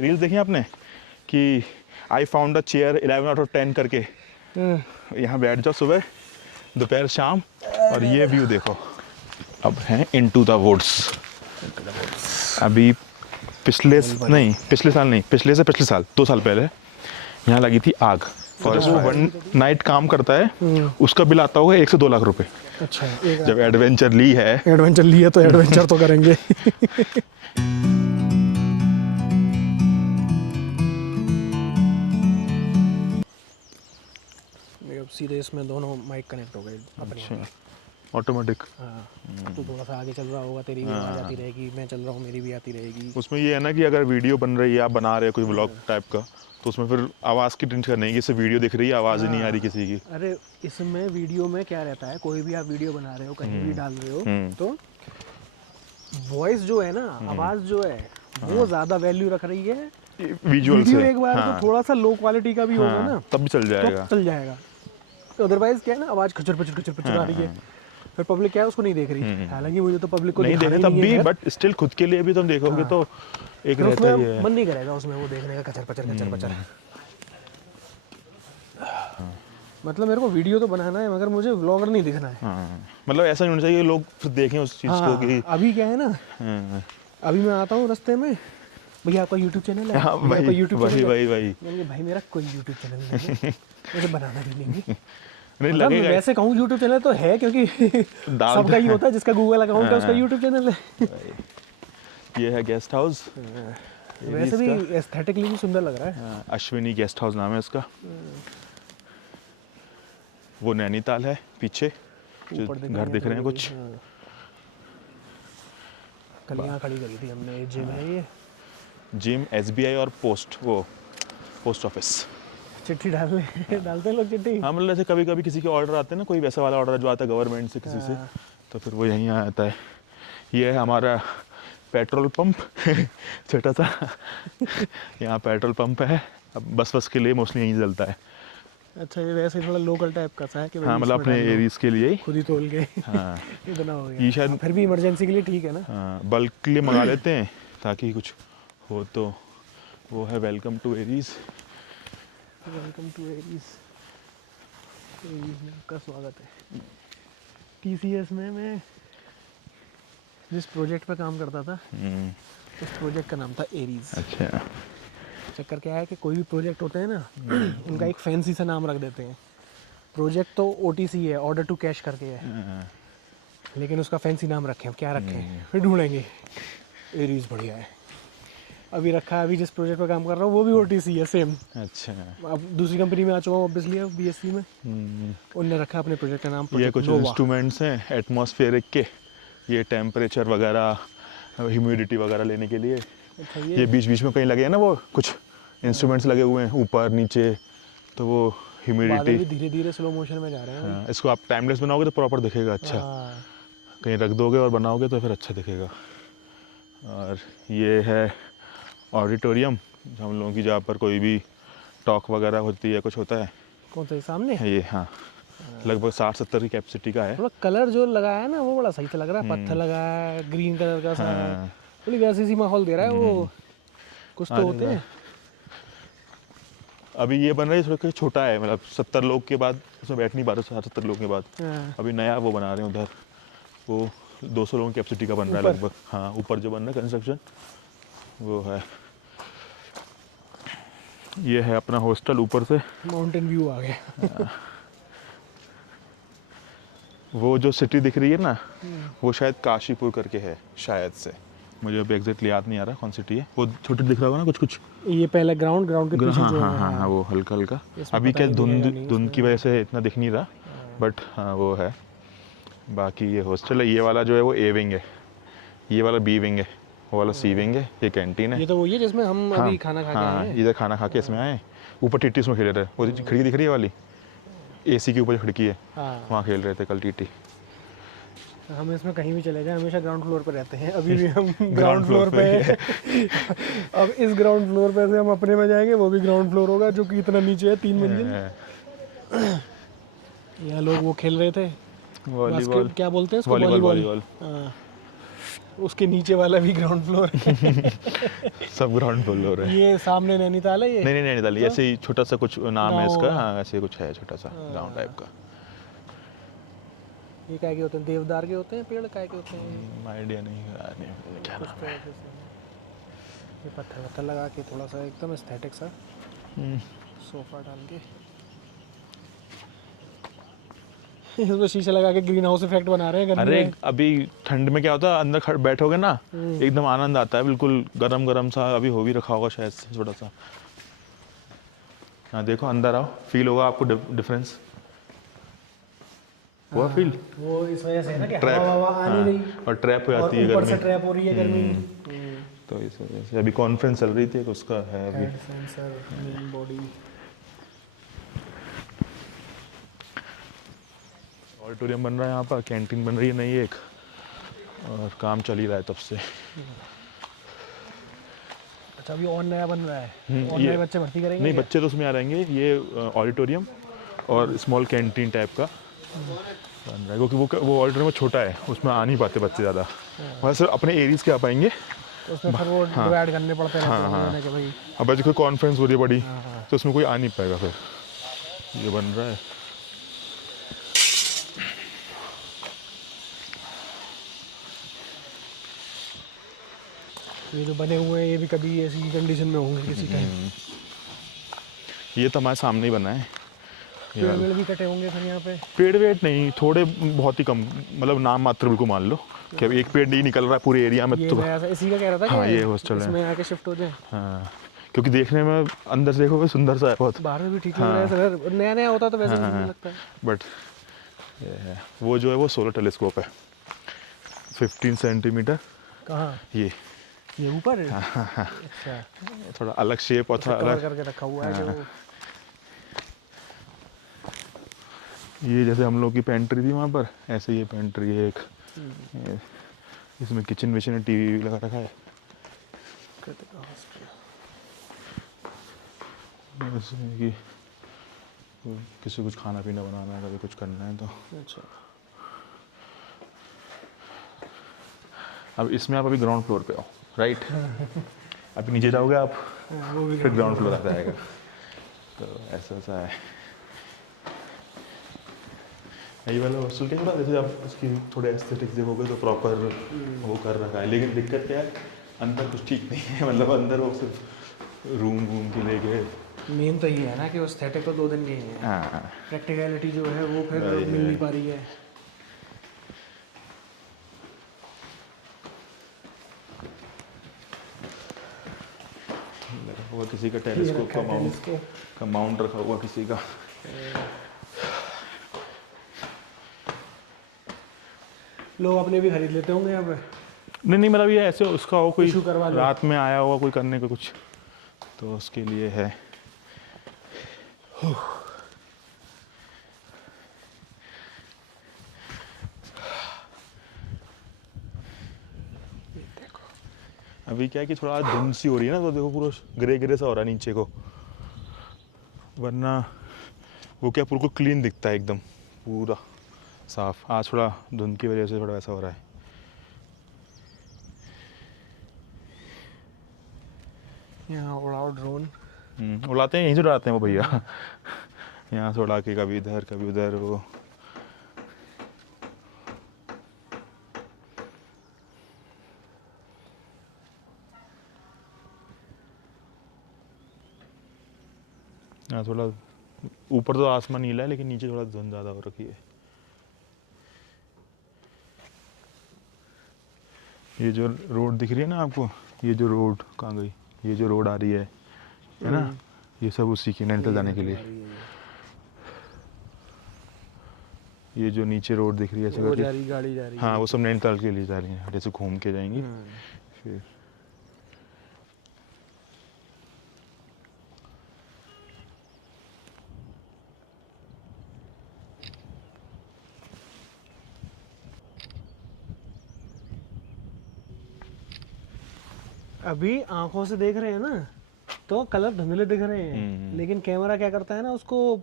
Reels देखी आपने कि I found a chair 11 out of 10 करके, यहाँ बैठ जाओ सुबह दोपहर शाम और ये व्यू देखो। अब हैं इनटू द वुड्स। अभी पिछले से पिछले साल 2 साल पहले यहाँ लगी थी आग। फॉरेस्ट वो 1 नाइट काम करता है, उसका बिल आता होगा 1 से 2 लाख रुपए। अच्छा, जब एडवेंचर ली है तो एडवेंचर तो करेंगे। अब सीधे इसमें दोनों माइक कनेक्ट हो गए अपने। अच्छा, ऑटोमेटिक। हाँ, तू थोड़ा सा आगे चल रहा होगा, तेरी भी आवाज आती रहेगी, मैं चल रहा हूँ मेरी भी आती रहेगी। उसमें ये है ना कि अगर वीडियो बन रही है, आप बना रहे हो कोई व्लॉग टाइप का, तो उसमें फिर आवाज़ की टेंशन नहीं है कि इससे वीडियो दिख रही है, आवाज़ ही नहीं आ रही किसी की। अरे इसमें वीडियो में क्या रहता है, कोई भी आप वीडियो बना रहे हो, कहीं भी डाल रहे हो, तो वॉइस जो है ना, आवाज़ जो है वो ज़्यादा वैल्यू रख रही है विजुअल से। एक बार तो थोड़ा सा लो क्वालिटी का भी होगा ना, तब भी चल जाएगा। चल जाएगा। अदरवाइज क्या है ना, आवाज़ खचर पचर आ रही है, फिर पब्लिक क्या है उसको नहीं देख रही। हालांकि मुझे तो पब्लिक को नहीं देखे तब भी, बट स्टिल खुद के लिए भी तुम देखोगे तो एक रहता ही है, मन नहीं करेगा उसमें वो देखने का, खचर पचर। मतलब मेरे को वीडियो तो बनाना है मगर मुझे व्लॉगर नहीं दिखना है। मतलब ऐसा नहीं होना चाहिए लोग फिर देखें उस चीज़ को कि अभी क्या है ना, अभी मैं आता हूँ रास्ते में, भैया आपका यूट्यूब चैनल है? वही भाई मेरा कोई यूट्यूब चैनल नहीं है, मुझे बनाना भी नहीं है। नहीं मतलब लगेगा। वैसे कहूँ यूट्यूब चैनल तो है, क्योंकि सबका ही होता है, जिसका गूगल अकाउंट है उसका यूट्यूब चैनल है। ये है गेस्ट हाउस, वैसे भी एस्थेटिकली भी सुंदर लग रहा है। अश्विनी गेस्ट हाउस नाम है इसका। वो नैनीताल है पीछे, जो घर दिख रहे हैं कुछ। कल यहाँ खड़ी करी थी हमने, जिम है ये, जिम, SBI और पोस्ट ऑफिस। चिट्ठी डालते हैं लोग चिट्ठी। हाँ, मतलब जैसे कभी कभी किसी के ऑर्डर आते हैं ना, कोई वैसा वाला ऑर्डर जो आता है गवर्नमेंट से किसी से, तो फिर वो यहीं आता है। ये है हमारा पेट्रोल पंप छोटा सा यहाँ पेट्रोल पंप है। अब बस के लिए मोस्टली यहीं चलता है। अच्छा, ये वैसे थोड़ा लोकल टाइप का सा है कि हाँ, मतलब अपने एरियाज के लिए खुद ही तोल के हाँ इतना हो गया। ये शायद फिर भी इमरजेंसी के लिए ठीक है ना। हाँ, बल्क के लिए मंगा लेते हैं ताकि कुछ हो तो। वो है welcome to ARIES. Welcome to ARIES में आपका स्वागत है। TCS में मैं जिस प्रोजेक्ट पे काम करता था, उस प्रोजेक्ट का नाम था एरीज। अच्छा, चक्कर क्या है कि कोई भी प्रोजेक्ट होते हैं ना, उनका एक फैंसी सा नाम रख देते हैं। प्रोजेक्ट तो OTC है, ऑर्डर टू कैश करके है, लेकिन उसका फैंसी नाम रखे हैं, क्या रखे हैं फिर ढूंढेंगे। एरीज बढ़िया है। अभी रखा है, अभी जिस प्रोजेक्ट पर काम कर रहा हूँ वो भी OTC है सेम। अच्छा। अब दूसरी कंपनी में आ चुका हूँ ऑब्वियसली, अब BSc में उनने रखा अपने प्रोजेक्ट का नाम ये कुछ इंस्ट्रूमेंट्स हैं एटमॉस्फेरिक के, ये टेम्परेचर वगैरह, ह्यूमिडिटी वगैरह लेने के लिए। अच्छा, ये बीच बीच में कहीं लगे हैं ना, वो कुछ इंस्ट्रूमेंट्स लगे हुए हैं ऊपर नीचे, तो वो ह्यूमिडिटी धीरे धीरे स्लो मोशन में जा रहे हैं। हाँ, इसको आप टाइमलेस बनाओगे तो प्रॉपर दिखेगा अच्छा। कहीं रख दोगे और बनाओगे तो फिर अच्छा दिखेगा। और ये है ऑडिटोरियम, हम लोगों की जहाँ पर कोई भी टॉक वगैरह होती है, कुछ होता है। कौन सा सामने ये हाँ, लगभग 60-70 की कैपेसिटी का है। थोड़ा कलर जो लगाया है ना वो बड़ा सही से लग रहा है, पत्थर लगा है ग्रीन कलर का सा, थोड़ी वैसी सी माहौल दे रहा है वो। कुछ तो होते हैं। अभी ये बन रहा है थोड़ा छोटा है, मतलब 70 लोग के बाद उसमें बैठ नहीं पा रहे, 70 लोग के बाद। अभी नया वो बना रहे हैं उधर, वो 200 लोगों की कैपेसिटी का बन रहा है लगभग। हाँ, ऊपर जो बन रहा है कंस्ट्रक्शन वो है। ये है अपना हॉस्टल, ऊपर से माउंटेन व्यू आ गया। वो जो सिटी दिख रही है ना, वो शायद काशीपुर करके है शायद से, मुझे अभी एग्जैक्टली याद नहीं आ रहा कौन सिटी है। वो छोटी दिख रहा होगा ना कुछ कुछ। ये पहले ग्राउंड के पीछे जो है। हाँ, वो हल्का हल्का अभी क्या धुंध की वजह से इतना दिख नहीं रहा, बट हाँ वो है। बाकी ये हॉस्टल है। ये वाला जो है वो A विंग है, ये वाला B विंग है, वो वाला C विंग है, ये कैंटीन है। ये तो वही है जिसमें हम अभी खाना खा के आए हैं। इधर खाना खा के इसमें आए। ऊपर टीटी उसमें खेल रहे थे, वो खिड़की दिख रही है वाली, AC के ऊपर जो खिड़की है वहाँ खेल रहे थे कल टीटी। हम इसमें कहीं भी चले जाएं हमेशा ग्राउंड फ्लोर पर रहते हैं। अभी भी हम ग्राउंड फ्लोर पे हैं। अब इस ग्राउंड फ्लोर पे से हम अपने में जाएंगे, वो भी ग्राउंड फ्लोर होगा जो कि इतना नीचे है, 3 मंजिल। यहाँ लोग वो खेल रहे थे, वॉलीबॉल, क्या बोलते हैं इसको, वॉलीबॉल। उसके नीचे वाला भी ग्राउंड फ्लोर है। सब ग्राउंड फ्लोर है। ये सामने नैनीताल है ये। नहीं नहीं नैनीताल, ऐसे ही छोटा सा कुछ नाम है गाँव इसका, होगा। हाँ ऐसे कुछ है छोटा सा गांव टाइप का। ये काय के होते हैं, देवदार के होते हैं पेड़, काय के होते हैं? आइडिया नहीं है यार, नहीं पता क्या कुछ नाम तो है। ऐसे से है। ये पत्थर वत्थर लगा के थोड़ा सा एकदम एस्थेटिक सा सोफा डाल के इसमें शीशे लगा के ग्रीन हाउस इफेक्ट बना रहे हैं गर्मी अरे में। अभी ठंड में क्या होता है, अंदर बैठोगे ना एकदम आनंद आता है, बिल्कुल गरम गरम सा। अभी हो भी रखा होगा शायद से थोड़ा सा। हाँ देखो अंदर आओ, फील होगा आपको डिफरेंस। हुआ फील? वो इस वजह से है ना कि ट्रैप, हवा आ नहीं रही और ट्रैप हो और जाती है ऊपर से गर्मी, ट्रैप हो रही है गर्मी। तो इस वजह से अभी कॉन्फ्रेंस चल रही थी तो उसका है अभी। Head sensor, main body. Auditorium बन रहा है यहाँ पर, कैंटीन बन रही है नई एक, और काम चल ही रहा है तब से। अच्छा अभी और नया बन रहा है, और ये- नए बच्चे भर्ती करेंगे नहीं क्या? बच्चे तो उसमें आ रहेंगे, ये ऑडिटोरियम और स्मॉल कैंटीन टाइप का बन रहा है, क्योंकि वो ऑडिटोरियम छोटा है, उसमें आ नहीं पाते बच्चे ज़्यादा, वहाँ सिर्फ अपने एरियाज़ के आ पाएंगे। तो उसमें फिर वो डिवाइड करने पड़ते रहते हैं उन्होंने कि भाई अब जैसे कोई कॉन्फ्रेंस हो रही है बड़ी, तो उसमें कोई आ नहीं पाएगा, फिर ये बन रहा है। ये जो बने हुए हैं ये भी कभी ऐसी कंडीशन में होंगे किसी टाइम। ये तो हमारे सामने ही बना है। ये पेड़ वाला। वेड़ भी कटे होंगे फिर यहाँ पे। पेड़ वेट नहीं, थोड़े बहुत ही कम, मतलब नाम मात्र बिल्कुल मान लो कि अब एक पेड़ नहीं निकल रहा है पूरे एरिया में ये तो। नया सा इसी का कह रहा था हाँ, कि ये हॉस्टल है। इसमें आके शिफ्ट हो जाए। हाँ, क्योंकि देखने में अंदर से देखोगे सुंदर सा है बहुत, बाहर में भी ठीक लग रहा है सर, नया नया होता तो वैसे ही सुंदर लगता है। बट वो जो है वो सोलर टेलीस्कोप है 15 सेंटीमीटर। कहाँ? ये ऊपर है? अच्छा थोड़ा अलग शेप और थोड़ा कवर अलग। करके रखा हुआ है कि वो ये जैसे हम लोग की पेंट्री थी वहाँ पर, ऐसे ये पेंट्री है एक, इसमें किचन विचन टीवी लगा रखा है। जैसे कि किसी को कुछ खाना पीना बनाना है, कभी कुछ करना है तो। अच्छा अब इसमें आप अभी ग्राउंड फ्लोर पे हो, राइट? अभी नीचे जाओगे आप, वो भी फिर ग्राउंड फ्लोर आता जाएगा, तो ऐसा ऐसा है। ये वाला हॉस्टल क्या होता है, जैसे आप उसकी थोड़े एस्थेटिक्स देखोगे तो प्रॉपर वो कर रखा है, लेकिन दिक्कत क्या है, अंदर कुछ ठीक नहीं है, मतलब अंदर वो सिर्फ रूम के लेके। मेन तो ये है ना कि वो एस्थेटिक तो 2 दिन के ही है, हाँ, प्रैक्टिकलिटी जो है वो फिर वही मिल है। नहीं पा रही है। रखा हुआ किसी का टेलीस्कोप का माउंट रखा हुआ किसी का। लोग अपने भी खरीद लेते होंगे यहाँ पे। नहीं मतलब ये ऐसे उसका हो कोई Issue करवा लो। रात में आया होगा कोई करने को कुछ, तो उसके लिए है। अभी क्या है कि थोड़ा धुंध सी हो रही है ना, तो देखो पूरा ग्रे ग्रे सा हो रहा है नीचे को, वरना वो क्या बिल्कुल क्लीन दिखता है एकदम पूरा साफ। आज थोड़ा धुंध की वजह से थोड़ा वैसा हो रहा है। यहाँ उड़ाओ ड्रोन। उड़ाते हैं, यहीं से उड़ाते हैं वो भैया, यहाँ से उड़ा के कभी उधर वो। यहाँ थोड़ा ऊपर तो आसमान नीला है, लेकिन नीचे थोड़ा धुंध ज़्यादा हो रखी है। ये जो रोड दिख रही है ना आपको, ये जो रोड कहाँ गई, ये जो रोड आ रही है ना, ये सब उसी की नैनीताल जाने के लिए। ये जो नीचे रोड दिख रही है ऐसे वो करके, जा रही गाड़ी जा रही हाँ वो सब नैनीताल के लिए जा रही हैं, जैसे घूम के जाएंगी फिर। अभी आंखों से देख रहे हैं ना तो कलर धुंधले दिख रहे हैं, लेकिन कैमरा क्या करता है ना उसको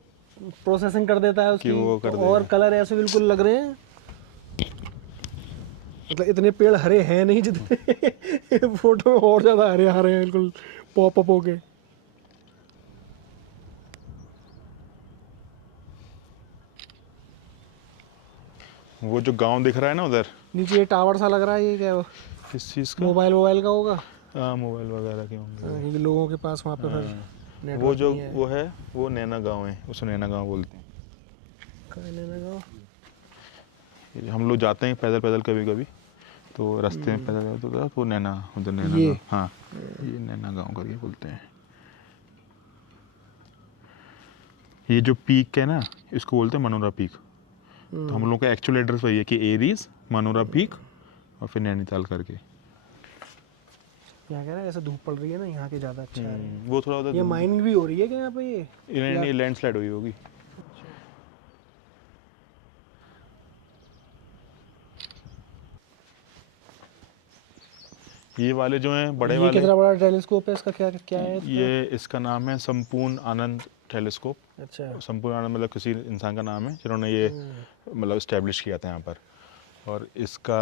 प्रोसेसिंग कर देता है उसकी, वो कर तो और कलर ऐसे बिल्कुल लग रहे हैं। मतलब इतने पेड़ हरे हैं नहीं जितने फोटो में और ज़्यादा हरे हरे हैं, बिल्कुल पॉप अप हो गए। वो जो गांव दिख रहा है ना उधर, नीचे ये टावर सा लग रहा है, ये क्या है? किस चीज़ का? मोबाइल का होगा। हाँ, मोबाइल वगैरह के होंगे। हाँ, क्योंकि लोगों के पास वहाँ पे फिर हाँ। वो नेटवर्क जो नहीं है। वो है, वो नैना गांव है, उसे नैना गांव बोलते हैं। कहाँ लगा? हम लोग जाते हैं पैदल पैदल कभी कभी, तो रास्ते में पैदल जाते तो वो नैना, उधर नैना ये? गांव। हाँ, ये नैना गांव करके बोलते हैं। ये जो पीक है ना, इसको बोलते हैं मनोरा पीक। तो हम लोग का एक्चुअल एड्रेस वही है कि एरीज, मनोरा पीक और फिर नैनीताल करके। यहाँ कह रहा है ऐसे धूप पड़ रही है ना, यहाँ के ज़्यादा अच्छा है। वो थोड़ा ये उधर माइनिंग भी हो रही है क्या यहाँ पे? ये लैंडस्लाइड हुई होगी। ये वाले जो हैं बड़े ये वाले, कितना बड़ा टेलीस्कोप है, इसका क्या क्या है इसका? ये इसका नाम है संपूर्ण आनंद टेलीस्कोप। अच्छा। संपूर्ण आनंद मतलब किसी इंसान का नाम है जिन्होंने ये मतलब इस्टेब्लिश किया था यहाँ पर। और इसका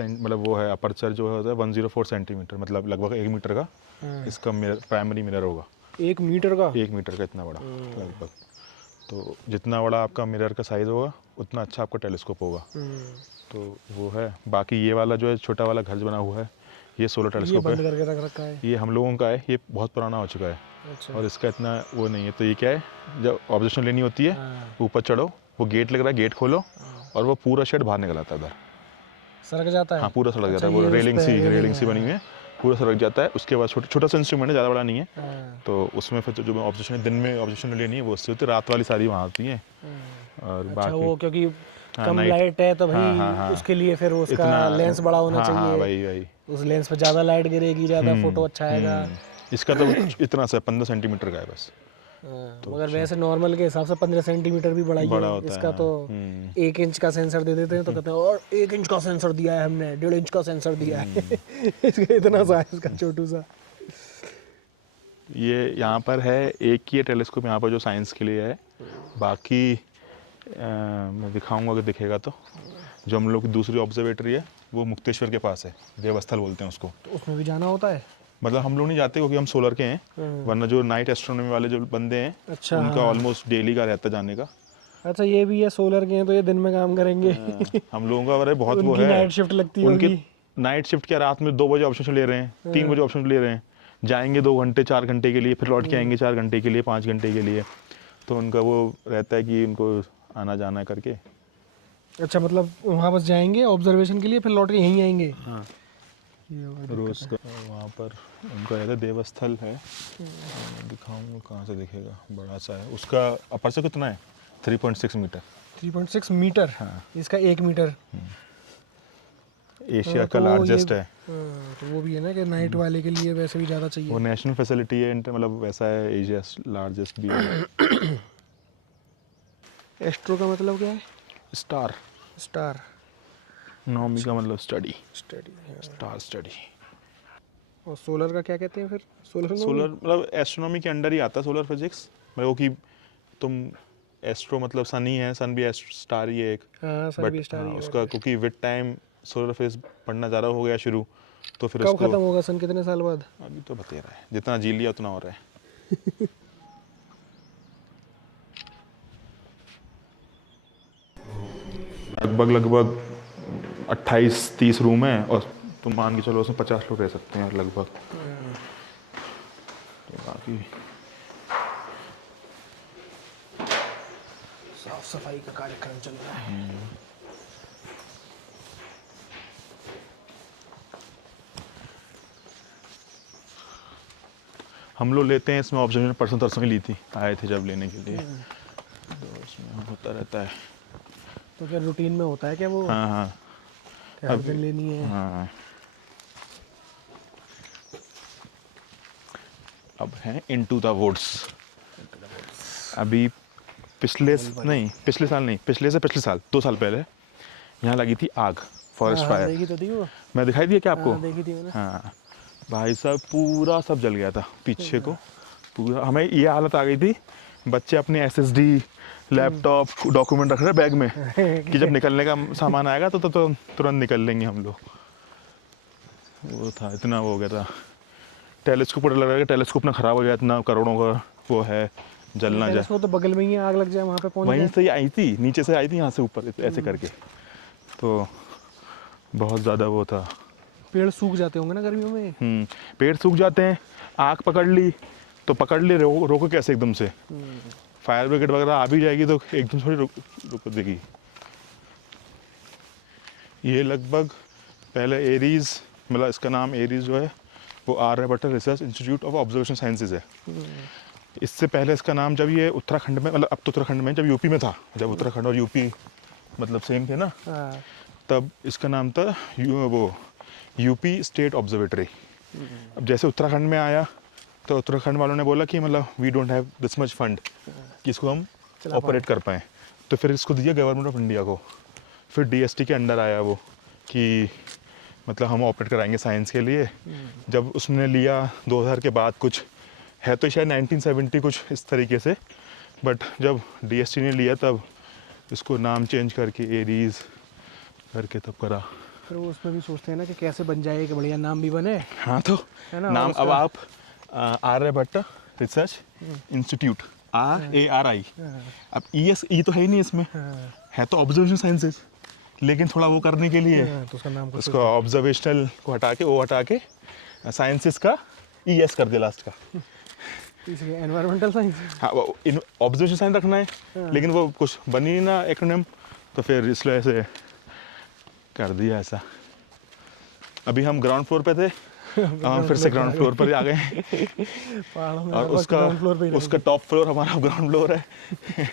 मतलब वो है अपर्चर जो है होता है 104 सेंटीमीटर, मतलब लगभग 1 मीटर का इसका मिरर, प्राइमरी मिरर होगा। 1 मीटर का? 1 मीटर का, इतना बड़ा लगभग। तो जितना बड़ा आपका मिरर का साइज़ होगा उतना अच्छा आपका टेलीस्कोप होगा। तो वो है। बाकी ये वाला जो है छोटा वाला घर बना हुआ है, ये सोलर ये टेलीस्कोप बंद है। करके रख रखा है? ये हम लोगों का है, ये बहुत पुराना हो चुका है। अच्छा। और इसका इतना वो नहीं है। तो ये क्या है, जब ऑब्जर्वेशन लेनी होती है हाँ। ऊपर चढ़ो, वो गेट लग रहा है, गेट खोलो और वो पूरा शेड बाहर निकल आता है उधर। सरक जाता है? हाँ, पूरा सड़क जाता है। ये वो उस रेलिंग पे सी है। बनी हुई है, पूरा सड़क जाता है। उसके बाद छोटा छोटा सा इंस्ट्रूमेंट है, ज़्यादा बड़ा नहीं है। हाँ। तो उसमें फिर जो ऑब्जर्वेशन दिन में ऑब्जर्वेशन लेनी है वो उससे होती है, रात वाली सारी वहाँ होती है। और अच्छा, बाकी वो क्योंकि हाँ, कम नाइट। लाइट है तो भाई हाँ, हाँ, हाँ। उसके लिए फिर उसका इतना लेंस बड़ा होना हाँ, हाँ, चाहिए। वही। उस लेंस पे ज़्यादा लाइट गिरेगी, ज़्यादा फोटो अच्छा आएगा। इसका तो इतना सा 15 सेंटीमीटर का है बस। तो मगर वैसे नॉर्मल के हिसाब से 15 सेंटीमीटर भी बड़ा ही बड़ा है। होता है, इसका हाँ। तो 1 इंच का सेंसर दे देते हैं तो कहते हैं और 1 इंच का सेंसर दिया है हमने, 1.5 इंच का सेंसर दिया है। इसका इतना सा है, इसका छोटू सा। ये यहाँ पर है एक ही टेलीस्कोप यहाँ पर जो साइंस के लिए है। बाकी मैं दिखाऊंगा अगर दिखेगा तो। जो हम लोग की दूसरी ऑब्जर्वेटरी है वो मुक्तेश्वर के पास है, देवस्थल बोलते हैं उसको। तो उसमें भी जाना होता है? मतलब हम लोग नहीं जाते क्योंकि हम सोलर के हैं, वरना जो नाइट एस्ट्रोनॉमी वाले जो बंदे हैं अच्छा, उनका हाँ। ऑलमोस्ट डेली का रहता जाने का। अच्छा, ये भी है सोलर के हैं तो ये दिन में काम करेंगे। हम लोगों का अरे बहुत वो उनकी है। नाइट शिफ्ट लगती उनकी होगी। नाइट शिफ्ट क्या, रात में 2 बजे ऑप्शन ले रहे हैं, 3 बजे ऑप्शन ले रहे हैं, जाएंगे 2 घंटे 4 घंटे के लिए, फिर लौट के आएंगे 4 घंटे के लिए, 5 घंटे के लिए। तो उनका वो रहता है कि उनको आना जाना करके। अच्छा, मतलब वहाँ बस जाएंगे ऑब्जर्वेशन के लिए, फिर लौट के यहीं आएंगे? हाँ, ये होगा दिक्कत रोज है। का वहाँ पर उनका रहता है, देवस्थल है। मैं दिखाऊंगा कहाँ से दिखेगा, बड़ा सा है। उसका अपर्चर कितना है, 3.6 मीटर। 3.6 मीटर? हाँ। इसका 1 मीटर। एशिया तो का वो लार्जेस्ट है। तो वो भी है ना कि नाइट वाले के लिए वैसे भी ज़्यादा वो चाहिए। नेशनल फैसिलिटी है, मतलब वैसा है, एशिया लार्जेस्ट भी है। एस्ट्रो का मतलब क्या है? स्टार। स्टार। नॉमी का मतलब स्टडी, स्टडी। Star study. और सोलर का क्या कहते हैं फिर? सोलर सोलर मतलब एस्ट्रोनॉमी के अंडर ही आता है, सोलर फिजिक्स। मतलब वो कि तुम एस्ट्रो मतलब सन ही है, सन भी स्टार ही है एक। हाँ, सन भी स्टार ही है। उसका क्योंकि विद टाइम सोलर फिजिक्स पढ़ना ज़्यादा हो गया शुरू, तो फिर कब उसको खत्म होगा सन, कितने साल बाद? अभी तो बता रहा है, जितना जी लिया उतना हो रहा है। लगभग 28-30 रूम है और तुम मान के चलो उसमें 50 लोग रह सकते हैं लगभग। तो बाकी साफ सफाई का कार्यक्रम चल रहा है। हम लोग लेते हैं इसमें ऑब्जर्वेशन, परसों तरसों ही ली थी, आए थे जब लेने के लिए। तो इसमें होता रहता है। तो क्या रूटीन में होता है क्या वो? हाँ, हाँ, क्या हर दिन लेनी है? हाँ। अब हैं इनटू द वुड्स। अभी पिछले साल नहीं, पिछले साल 2 साल पहले यहाँ लगी थी आग, फॉरेस्ट हाँ, फायर। देखी तो थी वो। मैं दिखाई दिया क्या आपको? हाँ, देखी थी मैंने। हाँ भाई साहब, पूरा सब जल गया था पीछे को। पूरा हमें ये हालत आ गई थी, बच्चे अपनी SSD लैपटॉप डॉक्यूमेंट रख रहे हैं बैग में कि जब निकलने का सामान आएगा तो तुरंत निकल लेंगे हम लोग। वो था, इतना वो हो गया था। टेलीस्कोप लग रहा है कि टेलीस्कोप ना ख़राब हो गया, इतना करोड़ों का वो है, जलना जाए। वो तो बगल में ही है, आग लग जाए वहाँ पे पहुँच वहीं जाए। से ही आई थी, नीचे से आई थी यहाँ से ऊपर ऐसे करके, तो बहुत ज़्यादा वो था। पेड़ सूख जाते होंगे ना गर्मियों में। पेड़ सूख जाते हैं, आग पकड़ ली तो पकड़ ली, रोको कैसे एकदम से? फायर ब्रिगेड वगैरह आ भी जाएगी तो एकदम थोड़ी रुक देगी। ये लगभग पहले एरीज, मतलब इसका नाम एरीज जो है वो Aryabhatta research institute of observation sciences है। इससे पहले इसका नाम, जब ये उत्तराखंड में, मतलब अब तो उत्तराखंड में, जब यूपी में था, जब उत्तराखंड और यूपी मतलब सेम थे ना, तब इसका नाम था वो यूपी स्टेट ऑब्जर्वेटरी। अब जैसे उत्तराखंड में आया तो उत्तराखंड वालों ने बोला कि मतलब we don't have this much fund कि इसको हम ऑपरेट कर पाएँ, तो फिर इसको दिया गवर्नमेंट ऑफ इंडिया को। फिर DST के अंडर आया वो कि मतलब हम ऑपरेट कराएंगे साइंस के लिए। जब उसने लिया 2000 के बाद, कुछ है तो शायद 1970 कुछ इस तरीके से, बट जब DST ने लिया तब इसको नाम चेंज करके एरीज करके तब करा। फिर वो उसमें भी सोचते हैं ना कि कैसे बन जाए कि बढ़िया नाम भी बने। हाँ, तो है ना, नाम अब आप आर्यभट्ट रिसर्च इंस्टीट्यूट RARI, अब ई तो है ही नहीं इसमें, है तो ऑब्जर्वेशन साइंसेज, लेकिन थोड़ा वो करने के लिए तो उसका नाम उसको ऑब्जर्वेशनल को हटा के वो हटा के साइंसेस का ES कर दिया लास्ट का। इसलिए एनवायरमेंटल साइंस। हाँ, वो ऑब्जर्वेशन साइंस रखना है, लेकिन वो कुछ बनी नहीं ना एक्रोनिम, तो फिर इसलिए ऐसे कर दिया ऐसा। अभी हम ग्राउंड फ्लोर पे थे, हम फिर से ग्राउंड फ्लोर पर आ गए पहाड़ों में और उसका टॉप फ्लोर हमारा ग्राउंड फ्लोर है।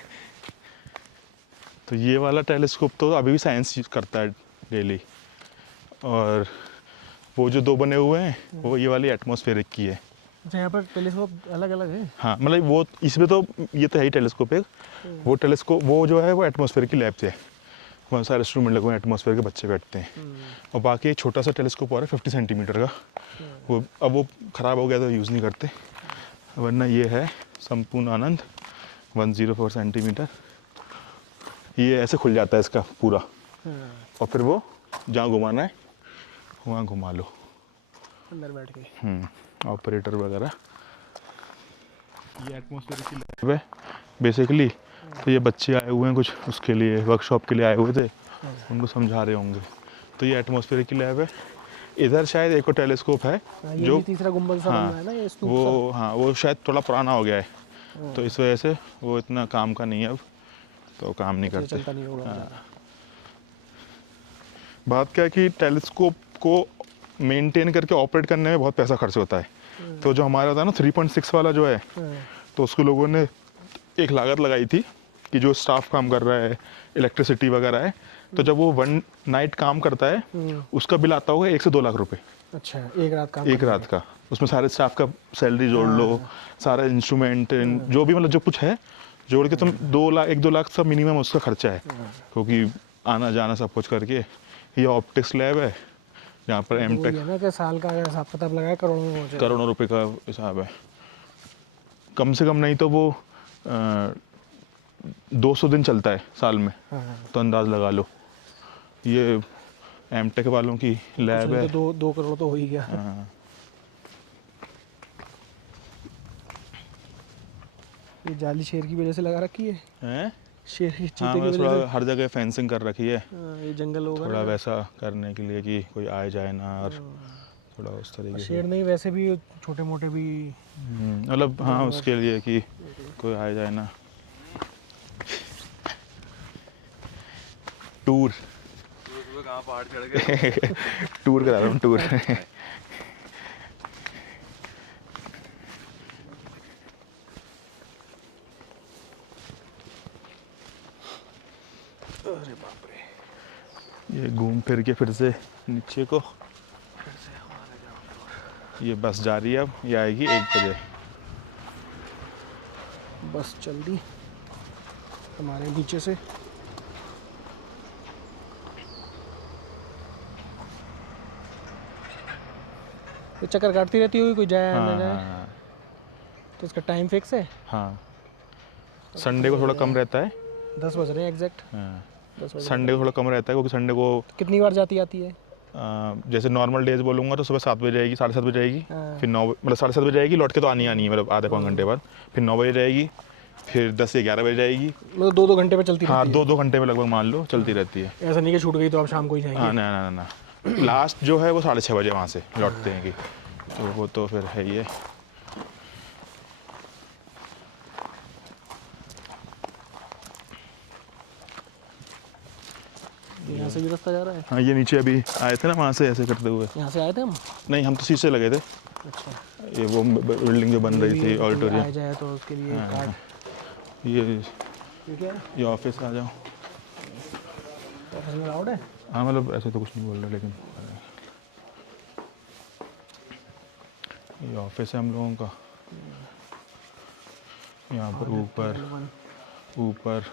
तो ये वाला टेलीस्कोप तो अभी भी साइंस यूज करता है डेली, और वो जो दो बने हुए हैं वो ये वाली एटमॉस्फेरिक की है। अच्छा, यहाँ पर टेलीस्कोप अलग अलग है। हाँ, मतलब वो इसमें तो ये तो है ही टेलीस्कोप एक, वो टेलीस्कोप वो जो है वो एटमॉस्फेयर की लैब से है, बहुत सारे इंस्ट्रूमेंट लगे हुए हैं, एटमॉस्फेयर के बच्चे बैठते हैं। और बाकी एक छोटा सा टेलीस्कोप और है 50 सेंटीमीटर का, वो अब वो ख़राब हो गया तो यूज़ नहीं करते, वरना ये है संपूर्ण आनंद 104 सेंटीमीटर। ये ऐसे खुल जाता है इसका पूरा, और फिर वो जहाँ घुमाना है वहाँ घुमा लो, अंदर बैठ के ऑपरेटर वगैरह। ये एटमॉस्फेयर की लैब है बेसिकली। तो ये बच्चे आए हुए हैं कुछ उसके लिए, वर्कशॉप के लिए आए हुए थे, उनको समझा रहे होंगे। तो ये एटमॉस्फेयर की लैब है। इधर शायद एक और टेलीस्कोप है ये जो भी तीसरा गुंबद सा बन रहा है ना, ये स्तूप वो, हाँ वो शायद थोड़ा पुराना हो गया है, तो इस वजह से वो इतना काम का नहीं है अब, तो काम नहीं करते। चलता नहीं होगा। बात क्या है कि टेलीस्कोप को मेंटेन करके ऑपरेट करने में बहुत पैसा खर्च होता है। तो जो हमारा था ना 3.6 वाला जो है, तो उसको लोगों ने एक लागत लगाई थी कि जो स्टाफ काम कर रहा है, इलेक्ट्रिसिटी वगैरह है, तो जब वो 1 नाइट काम करता है उसका बिल आता होगा 1 से 2 लाख रुपए। अच्छा, एक रात काम, एक रात का, उसमें सारे स्टाफ का सैलरी जोड़ लो, सारा इंस्ट्रूमेंट जो भी मतलब जो कुछ है जोड़ के तुम 1-2 लाख सब मिनिमम उसका खर्चा है, क्योंकि आना जाना सब कुछ करके। ये ऑप्टिक्स लैब है जहाँ पर एमटेक, है ना कि साल का अगर हिसाब किताब लगाए करोड़ों रुपए का हिसाब है, कम से कम नहीं तो वो 200 दिन चलता है साल में, तो अंदाज लगा लो। ये एमटेक वालों की लैब है। तो 2 करोड़ तो हो ही गया। ये जाली शेर की वजह से लगा रखी है, हैं? शेर की, चीते हाँ, की मतलब वजह थोड़ा हर जगह फेंसिंग कर रखी है, से। ये जंगल होगा थोड़ा ना, वैसा करने के लिए कि कोई आए जाए ना, और थोड़ा उस तरीके से। शेर नहीं, वैसे भी छोटे मोटे भी मतलब हाँ उसके लिए कि कोई आए जाए ना। टूर कहाँ पहाड़ चढ़ गए। टूर करा रहा हूँ, टूर। अरे बाप रे। ये घूम फिर के फिर से नीचे को, ये बस जा रही है, अब ये आएगी 1 बजे। बस चल दी हमारे नीचे से। ये चक्कर काटती रहती होगी, कोई जाए हाँ ना जाए। हाँ तो इसका टाइम फिक्स है। हाँ, संडे को थोड़ा कम रहता है। 10 बज रहे हैं एग्जैक्ट। हाँ, 10 बज संडे को थोड़ा कम रहता है क्योंकि संडे को कितनी बार जाती आती है? जैसे नॉर्मल डेज बोलूँगा तो सुबह 7 बजे जाएगी, 7:30 बजे जाएगी, हाँ। फिर 9 मतलब 7:30 बजे जाएगी, लौट के तो आनी है मतलब आधे पौन घंटे बाद, फिर 9 बजे जाएगी, फिर 10 से 11 बजे जाएगी। मतलब 2-2 घंटे पे चलती हाँ, रहती 2-2 घंटे में लगभग मान लो चलती रहती है। है? ऐसा नहीं कि छूट गई तो आप शाम को ही जाएंगे? हाँ, ना ना ना ना, लास्ट जो है वो 6:30 बजे वहाँ से लौटते हैं कि, तो वो तो फिर है ही है। यहाँ से भी रास्ता जा रहा है? हाँ, ये नीचे अभी आए थे ना वहाँ से ऐसे करते हुए। यहाँ से आए थे हम? नहीं, हम तो शीशे लगे थे। अच्छा। ये वो बिल्डिंग जो बन रही थी ऑडिटोरियम। आ जाए तो उसके लिए कार्ड। ये क्या है? ये ऑफिस आ जाओ। ऑफिस में अलाउड है? हाँ, मतलब ऐसे तो कुछ नहीं बोल रहा, लेकिन ये ऑफिस है हम लोगों का। यहाँ पर ऊपर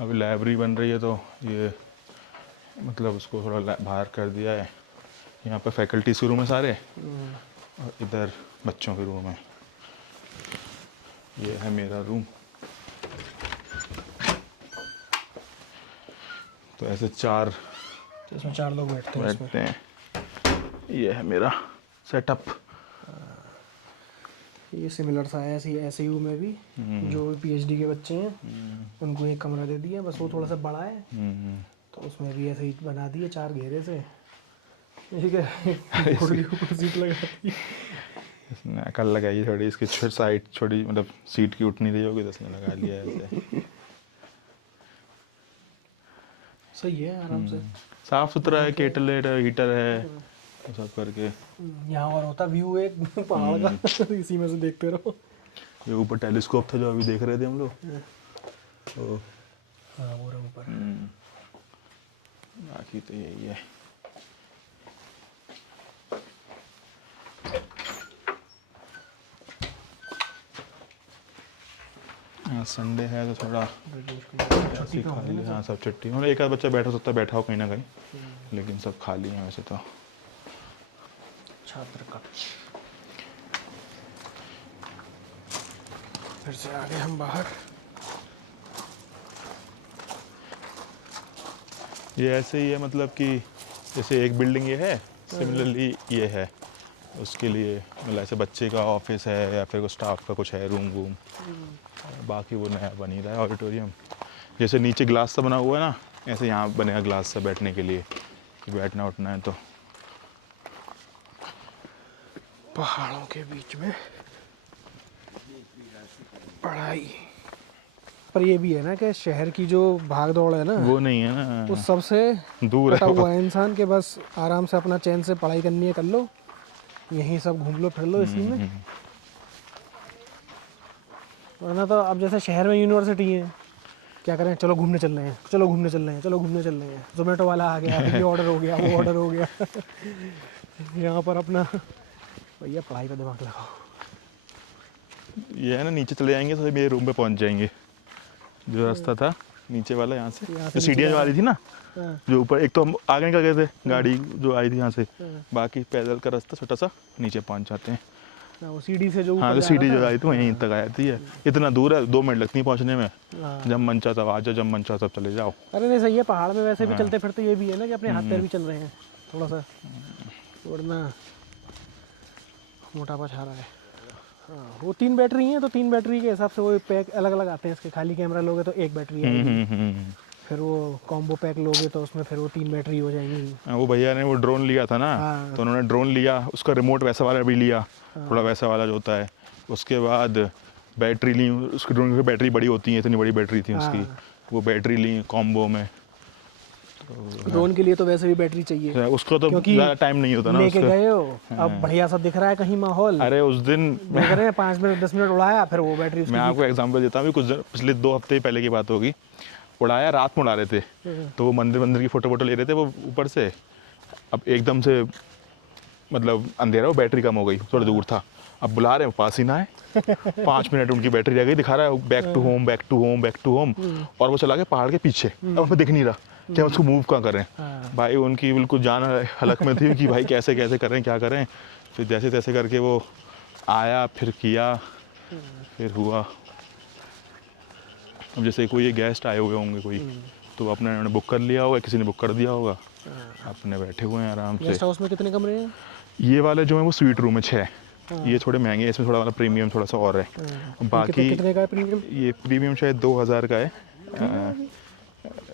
अभी लाइब्रेरी बन रही है, तो ये मतलब उसको थोड़ा बाहर कर दिया है। यहाँ पर फैकल्टीज के रूम है सारे, और इधर बच्चों के रूम है। ये है मेरा रूम। तो ऐसे 4 तो इसमें 4 लोग बैठते हैं इसमें। बैठते हैं। ये है मेरा सेटअप। ये सिमिलर सा है ऐसे एसयू में भी, जो पीएचडी के बच्चे हैं उनको एक कमरा दे दिया, बस वो थोड़ा सा बड़ा है, तो उसमें भी ऐसे ही बना दिए 4 घेरे से। ठीक है, बोर्ड के ऊपर सीट लगा दी। इसने अकल लगाई थोड़ी, इसकी साइड छोटी मतलब सीट की उठ नहीं रही होगी तो इसने लगा लिया ऐसे। सही है, आराम से साफ सुथरा है, केटल है, हीटर है, तो सब करके। यहाँ और होता व्यू एक पहाड़ का, इसी में से देखते रहो। ये ऊपर टेलीस्कोप था जो अभी देख रहे थे हम लोग, तो हाँ वो रहा ऊपर। बाकी तो यही है। हाँ, संडे है तो थोड़ा ऐसे खाली है। हाँ, सब छुट्टी, मतलब एक आध बच्चा बैठा हो सकता है, बैठा हो कहीं ना कहीं, लेकिन सब खाली हैं वैसे तो। छात्र कक्ष। फिर से आ गए हम बाहर। ये ऐसे ही है, मतलब कि जैसे एक बिल्डिंग ये है, सिमिलरली ये है, उसके लिए मतलब ऐसे बच्चे का ऑफिस है या फिर कुछ स्टाफ का कुछ है रूम वूम। बाकी वो नया बन ही रहा है ऑडिटोरियम। जैसे नीचे ग्लास सा बना हुआ है ना, ऐसे यहाँ बनेगा ग्लास सा बैठने के लिए, कि बैठना उठना है तो। पहाड़ों के बीच में पढ़ाई। पर ये भी है ना कि शहर की जो भाग दौड़ है ना, वो नहीं है ना, उस सबसे दूर कटा है हुआ है इंसान के, बस आराम से अपना चैन से पढ़ाई करनी है कर लो, यहीं सब घूम लो फिर लो इसी में। वरना तो अब जैसे शहर में यूनिवर्सिटी है, क्या करें, चलो घूमने चल रहे हैं, चलो घूमने चल रहे हैं, चलो घूमने चल रहे हैं, जोमेटो वाला आ गया, ये ऑर्डर हो गया, वो ऑर्डर हो गया। यहाँ पर अपना भैया पढ़ाई पर दिमाग लगाओ। ये है ना, नीचे चले जाएंगे तो मेरे रूम पे पहुंच जाएंगे। जो रास्ता था नीचे वाला, यहाँ से जो सीढ़ियाँ जो आ रही थी ना, हाँ। जो ऊपर, एक तो हम आगे निकल गए थे, गाड़ी जो आई थी यहाँ से, बाकी पैदल का रास्ता छोटा सा, नीचे पहुंच जाते हैं। हाँ, वो सीढ़ी से जो हाँ, ऊपर तो जा सीढ़ी रहा जो था। आई थी वहीं तक आई थी। इतना दूर है, 2 मिनट लगती है पहुंचने में। हाँ। जब मन चाह तब आ जाओ, जब मन चाह तब चले जाओ। अरे नहीं सही है, पहाड़ में वैसे भी चलते फिरते ये भी है ना कि अपने हाथ पैर भी चल रहे हैं थोड़ा सा, वरना मोटापा छा रहा है। हाँ, वो 3 बैटरी हैं, तो 3 बैटरी के हिसाब से वो पैक अलग अलग आते हैं इसके। खाली कैमरा लोगे तो 1 बैटरी आएगी, फिर वो कॉम्बो पैक लोगे तो उसमें फिर वो 3 बैटरी हो जाएंगी। वो भैया ने वो ड्रोन लिया था ना, हाँ। तो उन्होंने ड्रोन लिया, उसका रिमोट वैसा वाला भी लिया, थोड़ा वैसा वाला जो होता है। उसके बाद बैटरी ली, उसकी ड्रोन की बैटरी बड़ी होती है, इतनी बड़ी बैटरी थी उसकी, वो बैटरी ली कॉम्बो में। ड्रोन के लिए तो वैसे भी बैटरी चाहिए, उसको तो क्योंकि ज़्यादा टाइम नहीं होता ना लेके उसका। गए हो, अब बढ़िया सा दिख रहा है कहीं माहौल, अरे उस दिन देख रहे हैं 5 मिनट 10 मिनट उड़ाया, फिर वो बैटरी उसकी मैं आपको एग्जांपल देता हूँ, कुछ पिछले 2 हफ्ते पहले की बात होगी। उड़ाया, रात में उड़ा रहे थे, तो वो मंदिर की फोटो ले रहे थे वो ऊपर से। अब एकदम से मतलब अंधेरा, वो बैटरी कम हो गई, थोड़ा दूर था। अब बुला रहे हैं, पास ही ना है। 5 मिनट उनकी बैटरी रह गई, दिखा रहा है back to home, back to home, back to home, और वो चला गया पहाड़ के पीछे। अब उसमें दिख नहीं रहा कि हम उसको मूव कहाँ करें। भाई उनकी बिल्कुल जान हलक में थी कि भाई कैसे कैसे करें, क्या करें। फिर जैसे तैसे करके वो आया, फिर किया, फिर हुआ। अब जैसे कोई गेस्ट आए हुए होंगे कोई, तो अपने उन्होंने बुक कर लिया होगा, किसी ने बुक कर दिया होगा, अपने बैठे हुए हैं आराम से। गेस्ट हाउस में कितने कमरे हैं? ये वाले जो है वो स्वीट रूम है 6। ये थोड़े महंगे हैं, इसमें थोड़ा वाला प्रीमियम थोड़ा सा और है। बाकी कितने का है प्रीमियम? ये प्रीमियम शायद 2000 का है,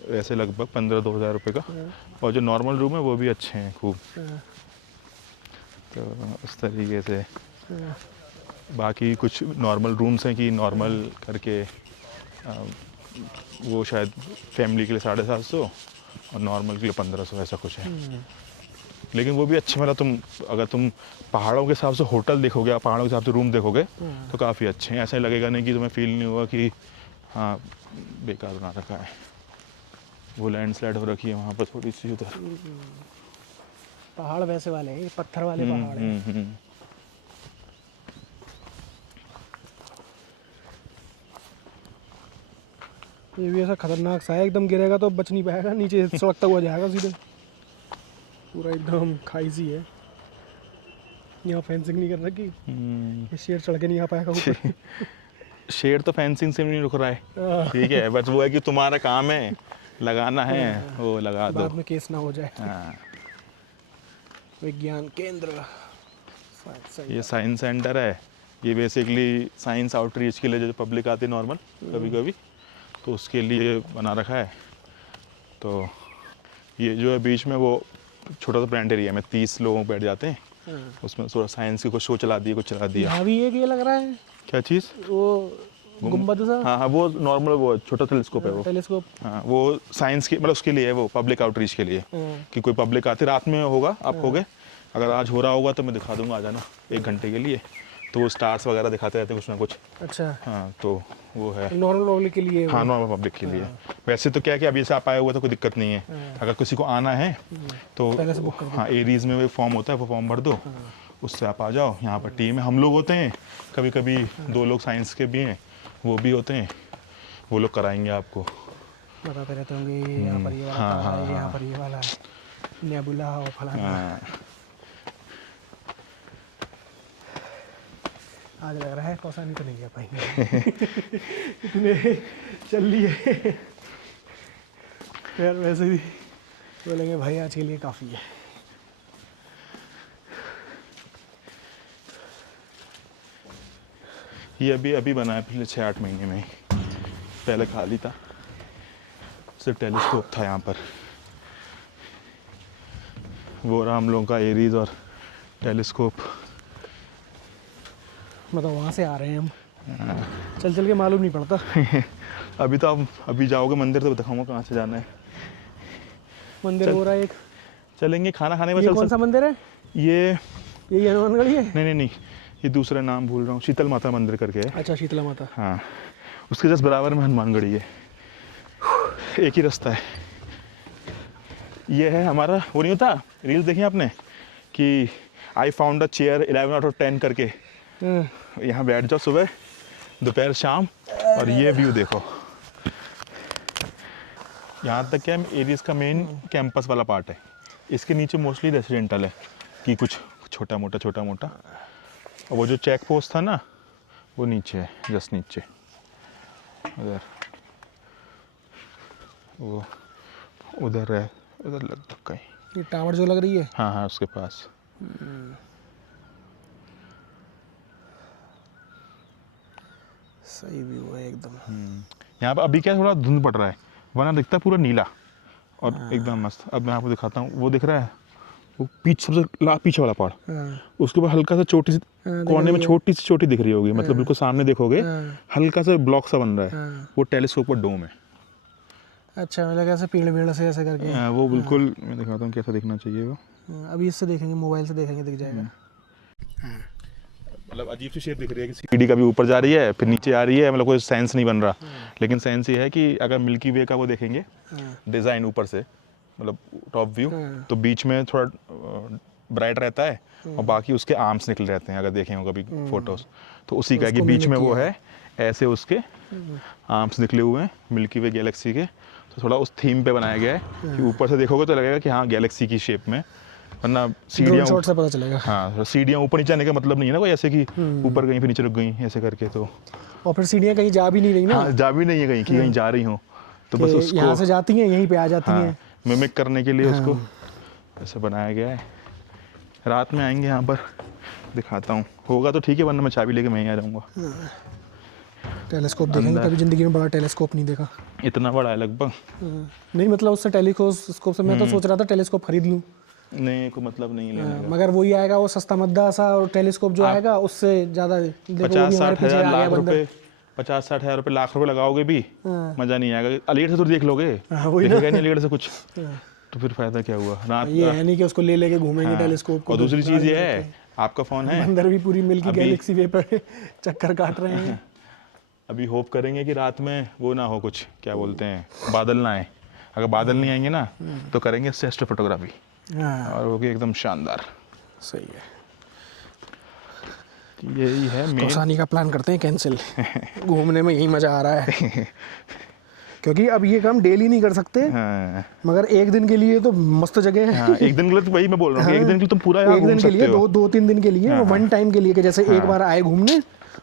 वैसे लगभग 15-2000 रुपये का। और जो नॉर्मल रूम है वो भी अच्छे हैं खूब। तो इस तरीके से बाकी कुछ नॉर्मल रूम्स हैं कि नॉर्मल करके वो शायद फैमिली के लिए 750 और नॉर्मल के लिए 1500 ऐसा कुछ है। लेकिन वो भी अच्छे, मतलब तुम अगर तुम पहाड़ों के हिसाब से होटल देखोगे या पहाड़ों के हिसाब से रूम देखोगे तो काफ़ी अच्छे हैं। ऐसा लगेगा नहीं कि तुम्हें फील नहीं होगा कि हाँ बेकार बना रखा है। वो लैंडस्लाइड हो रखी है वहाँ पर थोड़ी सी उधर। पहाड़ वैसे वाले हैं, ये पत्थर वाले पहाड़ हैं। ये भी ऐसा खतरनाक सा है, एकदम गिरेगा तो बच नहीं पाएगा, नीचे सड़कता हुआ जाएगा सीधे। पूरा एकदम खाई सी है। यहाँ फेंसिंग नहीं कर रखी, ये शेर चढ़ के नहीं आ पाएगा ऊपर। शेर तो फेंसिंग से भी नहीं रुक रहा है, ठीक है, बस वो है कि तुम्हारा काम है लगाना है, वो लगा दो, बाद में केस ना हो जाए। हाँ। विज्ञान केंद्र, ये साइंस सेंटर है। ये बेसिकली साइंस आउटरीच के लिए जो पब्लिक आती है नॉर्मल कभी कभी, तो उसके लिए बना रखा है। तो ये जो है बीच में वो छोटा सा प्लांट एरिया में 30 लोग बैठ जाते हैं, उसमें थोड़ा साइंस की कुछ शो चला दिया, कुछ चला दिया। यहाँ भी एक ये लग रहा है, क्या चीज़? वो गुम्बद सा। हाँ हाँ, वो नॉर्मल वो छोटा टेलीस्कोप है वो। टेलीस्कोप। हाँ, वो साइंस की मतलब उसके लिए है, वो पब्लिक आउटरीच के लिए कि कोई पब्लिक आती रात में होगा, आप होगे, अगर आज हो रहा होगा तो मैं दिखा दूंगा, आ जाना 1 घंटे के लिए। तो वो स्टार्स वगैरह दिखाते रहते हैं कुछ ना कुछ। अच्छा, हाँ, तो वो है नॉर्मल पब्लिक के लिए। हाँ, नॉर्मल पब्लिक के लिए। वैसे तो क्या है कि अभी से आप आए हुए तो कोई दिक्कत नहीं है। अगर किसी को आना है तो पहले से बुक कर दो। हाँ, एरीज में वो फॉर्म होता है, वो फॉर्म भर दो, उससे आप आ जाओ। यहाँ पर टीम है, हम लोग होते हैं, कभी कभी 2 लोग साइंस के भी हैं, वो भी होते हैं, वो लोग कराएंगे आपको, बताते रहते होंगे यहाँ पर ये वाला हाँ, पहाड़ है, हाँ, यहाँ पर ये वाला नेबुला और फलाना। हाँ। आज लग रहा है कौसानी तो नहीं कर पाएंगे। इतने चल लिए यार, वैसे भी बोलेंगे भाई आज के लिए काफ़ी है। ये अभी बना है पिछले 6-8 महीने में ही, पहले खाली था, सिर्फ टेलीस्कोप था यहाँ पर। वो रहा हम लोगों का एरीज और टेलीस्कोप। मतलब वहाँ से आ रहे हैं हम, चल चल के मालूम नहीं पड़ता। अभी तो आप अभी जाओगे मंदिर तो दिखाऊंगा कहाँ से जाना है। मंदिर हो रहा है एक, चलेंगे खाना खाने में। ये चल कौन सा मंदिर है? ये हनुमानगढ़ी है? नहीं, ये दूसरा नाम भूल रहा हूँ, शीतल माता मंदिर करके है। अच्छा, शीतला माता। हाँ, उसके जस्ट बराबर में हनुमानगढ़ी है, एक ही रास्ता है। ये है हमारा, वो नहीं होता रील्स देखी आपने कि I found a chair 11 out of 10 करके, यहाँ बैठ जाओ सुबह दोपहर शाम और ये व्यू देखो। यहाँ तक क्या एरियाज का मेन कैंपस वाला पार्ट है, इसके नीचे मोस्टली रेसिडेंटल है कि कुछ छोटा मोटा। और वो जो चेक पोस्ट था ना वो नीचे है, जस्ट नीचे उधर, वो उधर है, उधर लगभग कहीं। ये टावर जो लग रही है, हाँ, उसके पास। सही व्यू है एकदम। यहाँ पर अभी क्या थोड़ा धुंध पड़ रहा है, वरना दिखता है पूरा नीला और एकदम मस्त। अब मैं आपको दिखाता हूँ, वो दिख रहा है वो सबसे पीछे वाला पहाड़, उसके ऊपर हल्का सा छोटी सी कोने में छोटी सी चोटी दिख रही होगी, मतलब बिल्कुल सामने देखोगे हल्का सा ब्लॉक सा बन रहा है, वो टेलीस्कोप का डोम है। अच्छा, मतलब ऐसे पेड़ से ऐसे करके। वो बिल्कुल मैं दिखाता हूँ कैसा दिखना चाहिए वो। अभी इससे देखेंगे, मोबाइल से देखेंगे, दिख जाएगा। मतलब अजीब सी शेप दिख रही है कि सीढ़ी कभी ऊपर जा रही है फिर नीचे आ रही है, मतलब कोई सेंस नहीं बन रहा। लेकिन सेंस ये है कि अगर मिल्की वे का वो देखेंगे डिज़ाइन ऊपर से, मतलब टॉप व्यू, तो बीच में थोड़ा ब्राइट रहता है और बाकी उसके आर्म्स निकल रहते हैं, अगर देखें हो कभी फोटोज तो उसी का कि बीच में वो है, ऐसे उसके आर्म्स निकले हुए हैं मिल्की वे गैलेक्सी के। तो थोड़ा उस थीम पे बनाया गया है कि ऊपर से देखोगे तो लगेगा कि हाँ गैलेक्सी की शेप में वरना ड्रोन सीढ़ियाँ शॉट से पता चलेगा। हाँ, तो सीढ़ियाँ ऊपर नीचे आने का मतलब नहीं है ना कोई ऐसे कि ऊपर गई फिर नीचे रुक गई ऐसे करके, तो और फिर सीढ़ियाँ कहीं जा भी नहीं रही ना, हाँ जा भी नहीं है कहीं कि कहीं जा रही हो, तो बस कि यहाँ से उसको जाती हैं यहीं पे आ जाती हाँ हैं। मिमिक करने के लिए उसको ऐसे बनाया गया है। रात में आएंगे यहाँ पर, दिखाता हूँ, होगा तो ठीक है, वरना मैं चाबी लेके मैं ही आ जाऊँगा। टेलीस्कोप देखेंगे, अंदर। कभी ज़िंदगी में बड़ा टेलीस्कोप नहीं देखा। इतना बड़ा है लगभग, नहीं मतलब उससे टेलीस्कोप से मैं तो सोच रहा था टेलीस्कोप खरीद लूँ, नहीं कोई मतलब नहीं लेने का। मगर वही आएगा वो सस्ता मद्दा सा, और टेलीस्कोप जो आएगा उससे ज़्यादा, देखो वो भी हमारे 50-60 पीछे हज़ार आ गया लाख बंदर। रुपए, 50-60 हज़ार रुपये लाख रुपए लगाओगे भी हाँ। मज़ा नहीं आएगा। अलीगढ़ से तो देख लोगे, वही ना। दिखेगा नहीं अलीगढ़ से कुछ, तो फिर फायदा क्या हुआ रात ये है नहीं कि उसको ले लेके घूमेंगे टेलीस्कोप को। और दूसरी तो चीज़ ये रात है, में आपका फ़ोन है, बंदर भी पूरी मिल्की अभी- गैलेक्सी वे पर चक्कर काट रहे हैं। अभी होप करेंगे कि रात में वो ना हो कुछ, क्या बोलते हैं, बादल ना आए। अगर बादल नहीं आएंगे ना तो करेंगे इससे एस्ट्रो फोटोग्राफी, हाँ और वो भी एकदम शानदार। सही है। यही है मेन। कौसानी का प्लान करते हैं कैंसिल, घूमने में यही मज़ा आ रहा है। क्योंकि अब ये काम डेली नहीं कर सकते, हाँ, मगर एक दिन के लिए तो मस्त जगह है। हाँ, एक दिन के लिए तो वही मैं बोल रहा हूँ, एक दिन के लिए तुम पूरा यहाँ एक घूम दिन के लिए, सकते हो। 2-3 दिन के लिए, वन टाइम के लिए, कि जैसे एक बार आए घूमने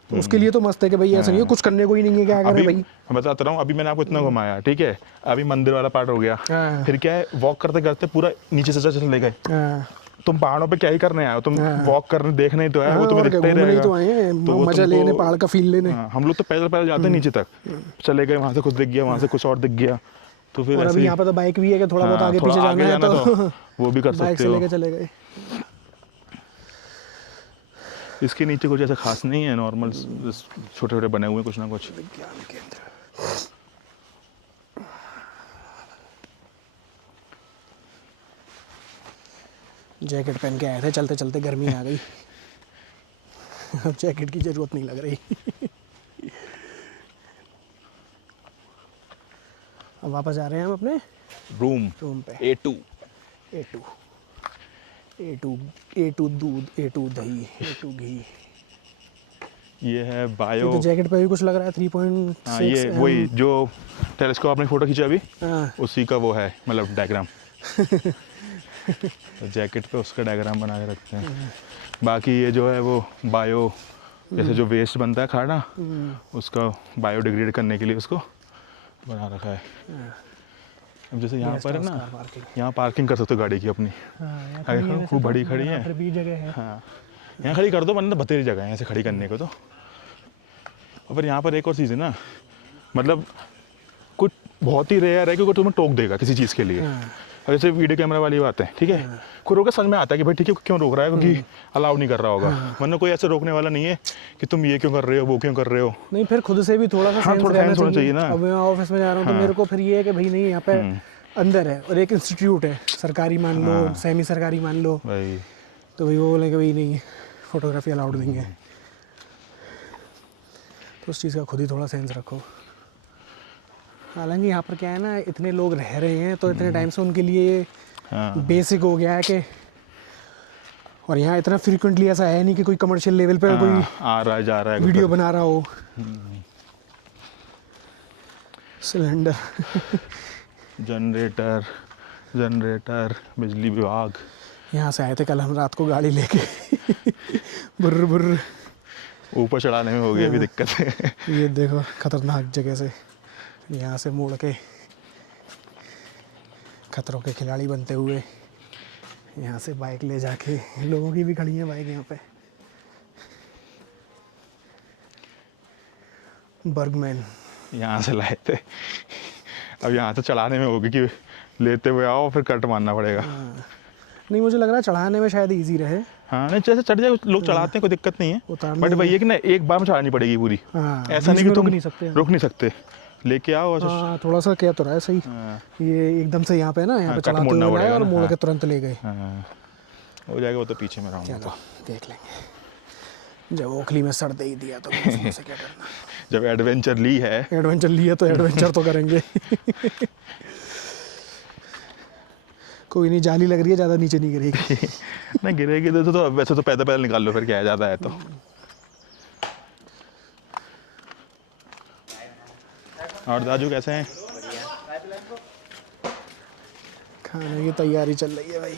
तो उसके लिए तो मस्त है कि भाई ऐसा नहीं है कुछ करने को ही नहीं है, क्या करें अभी भाई। मैं बताता रहा हूँ, अभी मैंने आपको इतना घुमाया, ठीक है, अभी मंदिर वाला पार्ट हो गया, हाँ। फिर क्या है, वॉक करते करते पूरा नीचे से चले गए। हाँ, तुम पहाड़ों पे क्या ही करने आए हो, तुम वॉक करने देखने ही तो आए हो, वो तुम्हें और क्या, दिखता ही घूमने ही रहेगा। तो आए हैं, वो मजा तुमको- लेने, पहाड़ का फील लेने। हाँ, हम लोग तो पैदल पैदल जाते हैं नीचे तक, चले गए, वहां से कुछ दिख गया, वहां से कुछ और दिख गया, तो फिर और ऐसे अभी ही- यहाँ पे तो बाइक भी है कि थोड़ा बहुत हाँ, आगे थोड़ा पीछे जाना है तो वो भी कर बाइक सकते से हो। लेके चले गए। इसके नीचे कुछ ऐसा खास नहीं है, नॉर्मल छोटे छोटे बने हुए हैं कुछ ना कुछ। विज्ञान केंद्र। जैकेट पहन के आए थे, चलते चलते गर्मी आ गई। अब जैकेट की जरूरत नहीं लग रही। अब वापस जा रहे हैं हम अपने रूम रूम पे। A2। A2 दूध, A2 दही, A2 घी। ये है ये बायो। तो जैकेट पे भी कुछ लग रहा है 3.6 हाँ, ये वही जो टेलीस्कोप आपने फोटो खींचा अभी, हाँ, उसी का वो है, मतलब डायग्राम। तो जैकेट पे उसका डायग्राम बना के रखते हैं। बाकी ये जो है वो बायो, जैसे जो वेस्ट बनता है खाना, उसका बायोडिग्रेड करने के लिए उसको बना रखा है। अब जैसे यहाँ पर है ना, कार पार्किंग। यहाँ पार्किंग कर सकते हो गाड़ी की अपनी। हाँ, अरे हाँ, खूब बड़ी खड़ी है। फिर भी जगह है। हाँ, यहाँ खड़ी कर दो, वरना बतेरी जगह है ऐसे खड़ी करने को तो। और फिर यहाँ पर एक और चीज़ है ना, मतलब कुछ बहुत ही रेयर है क्योंकि तुम्हें टोक देगा किसी चीज़ के लिए। और जैसे वीडियो कैमरा वाली बात है, ठीक है, कोई रोका समझ में आता है कि भाई ठीक है क्यों रोक रहा है, क्योंकि अलाउ नहीं कर रहा होगा, वरना कोई ऐसे रोकने वाला नहीं है कि तुम ये क्यों कर रहे हो, वो क्यों कर रहे हो। नहीं, फिर खुद से भी थोड़ा सा हाँ, सेंस थोड़ा रहना sense होना चाहिए ना। अब मैं ऑफिस में जा रहा हूँ तो मेरे को फिर ये है कि भाई नहीं, यहाँ पे अंदर है और एक इंस्टीट्यूट है, सरकारी मान लो, सेमी सरकारी मान लो, भाई तो भाई वो बोले कि भाई नहीं फोटोग्राफी अलाउड नहीं है। तो उस चीज़ का खुद ही थोड़ा सेंस रखो। हालांकि यहाँ पर क्या है ना, इतने लोग रह रहे हैं तो इतने टाइम से उनके लिए हाँ, बेसिक हो गया है कि, और यहाँ इतना फ्रीक्वेंटली ऐसा है नहीं कि कोई कमर्शियल लेवल पे कोई आ रहा है जा रहा है वीडियो बना रहा हो। सिलेंडर, जनरेटर, जनरेटर, बिजली विभाग। यहाँ से आए थे कल हम रात को गाड़ी लेके। बुर्र बुर्र। ऊपर चढ़ाने में हो गया अभी दिक्कत है। ये देखो खतरनाक जगह से यहाँ से मुड़ के खतरों के खिलाड़ी बनते हुए यहाँ से बाइक ले जाके, लोगों की भी खड़ी है बाइक यहाँ पे। बर्गमैन। यहाँ से लाए थे, अब यहाँ से चढ़ाने में होगी कि लेते हुए आओ फिर कट मारना पड़ेगा। नहीं, मुझे लग रहा है चढ़ाने में शायद इजी रहे। हाँ, नहीं जैसे चढ़ जाए लोग चढ़ाते हैं, कोई दिक्कत नहीं है, उतारने बट भाई ये कि ना एक बार में चढ़ानी पड़ेगी पूरी। हाँ, ऐसा बीच नहीं में कि तुम रुक नहीं सकते। रुक नहीं सकते, लेके आओ और हाँ, थोड़ा सा क्या तो रहा है सही। हाँ, ये एकदम से यहाँ पे ना, यहाँ हाँ, पे कट चढ़ाते मोड़ना हुए लाए पड़ेगा और ना, मोड़ हाँ। के तुरंत ले गए। हाँ, हो जाएगा वो तो पीछे में रहूँगा तो। देख लेंगे, जब ओखली में सर दे ही दिया तो उसमें से क्या करना। जब एडवेंचर ली है, एडवेंचर लिया तो एडवेंचर तो करेंगे। कोई नहीं, जाली लग रही है, ज़्यादा नीचे नहीं गिरेगी। ना गिरेगी तो वैसे तो पैदल पैदल निकाल लो, फिर क्या है, ज़्यादा है तो। और दाजू कैसे हैं? खाने की तैयारी चल रही है भाई।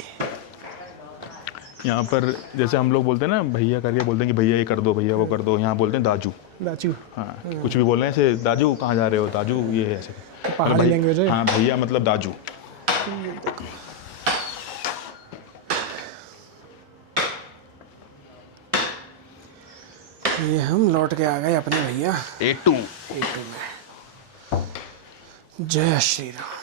यहाँ पर जैसे हम लोग बोलते हैं ना भैया करके बोलते हैं कि भैया ये कर दो, भैया वो कर दो, यहाँ बोलते हैं दाजू। दाचू। हाँ, कुछ भी बोल रहे हैं ऐसे, दाजू कहाँ जा रहे हो, दाजू ये है ऐसे। पहाड़ी भाई- लैंग्वेज है। हाँ, भैया मतलब दाजू। ये हम लौट के आ गए अपने भैया A2 A2 में। जय श्री राम।